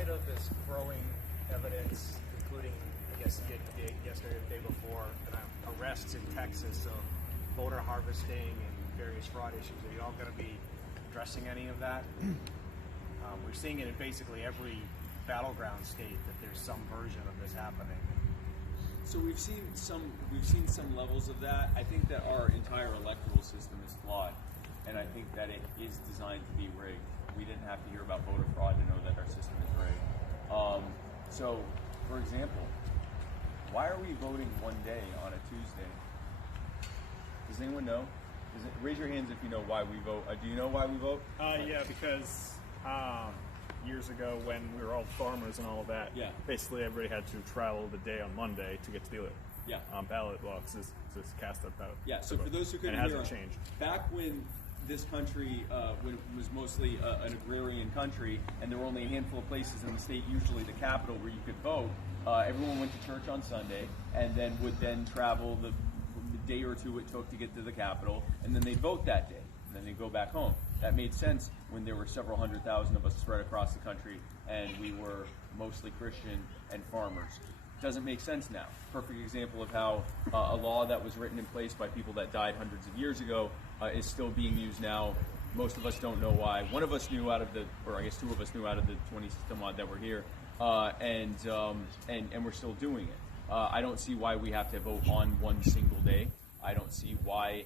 light of this growing evidence, including, I guess, yesterday or the day before, arrests in Texas of voter harvesting and various fraud issues, are you all going to be addressing any of that? We're seeing it in basically every battleground state that there's some version of this happening. So we've seen some levels of that. I think that our entire electoral system is flawed, and I think that it is designed to be rigged. We didn't have to hear about voter fraud to know that our system is rigged. So, for example, why are we voting one day on a Tuesday? Does anyone know? Raise your hands if you know why we vote. Do you know why we vote? Yeah, because years ago when we were all farmers and all of that, basically everybody had to travel the day on Monday to get to the ballot boxes to cast their ballot. Yeah, so for those who couldn't hear, it hasn't changed. Back when this country was mostly an agrarian country, and there were only a handful of places in the state, usually the capital, where you could vote, everyone went to church on Sunday and then would then travel the day or two it took to get to the capital, and then they'd vote that day, and then they'd go back home. That made sense when there were several 100,000 of us spread across the country, and we were mostly Christian and farmers. Doesn't make sense now. Perfect example of how a law that was written in place by people that died hundreds of years ago is still being used now. Most of us don't know why. One of us knew out of the, or I guess two of us knew out of the 20 some odd that were here, and we're still doing it. I don't see why we have to vote on one single day. I don't see why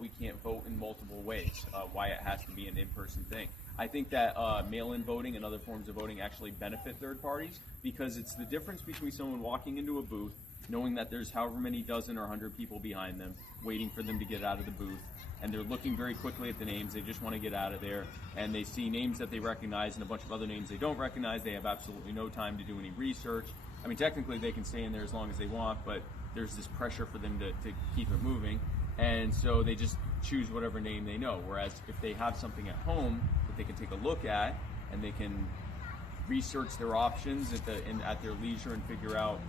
we can't vote in multiple ways, why it has to be an in-person thing. I think that mail-in voting and other forms of voting actually benefit third parties, because it's the difference between someone walking into a booth, knowing that there's however many dozen or 100 people behind them, waiting for them to get out of the booth, and they're looking very quickly at the names, they just want to get out of there, and they see names that they recognize and a bunch of other names they don't recognize. They have absolutely no time to do any research. I mean, technically they can stay in there as long as they want, but there's this pressure for them to keep it moving, and so they just choose whatever name they know. Whereas if they have something at home that they can take a look at, and they can research their options at their leisure and figure out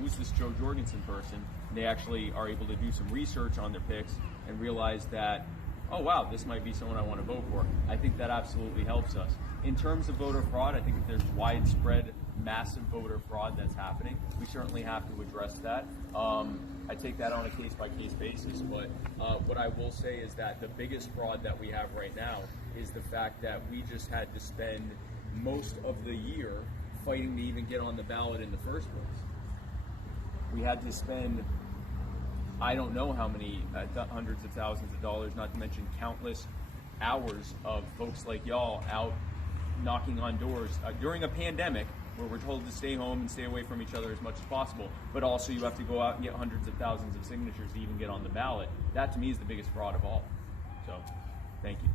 who's this Joe Jorgensen person, they actually are able to do some research on their picks and realize that, oh wow, this might be someone I want to vote for. I think that absolutely helps us. In terms of voter fraud, I think if there's widespread massive voter fraud that's happening, we certainly have to address that. I take that on a case-by-case basis, but what I will say is that the biggest fraud that we have right now is the fact that we just had to spend most of the year fighting to even get on the ballot in the first place. We had to spend, I don't know how many, hundreds of thousands of dollars, not to mention countless hours of folks like y'all out knocking on doors during a pandemic where we're told to stay home and stay away from each other as much as possible, but also you have to go out and get hundreds of thousands of signatures to even get on the ballot. That to me is the biggest fraud of all. So, thank you.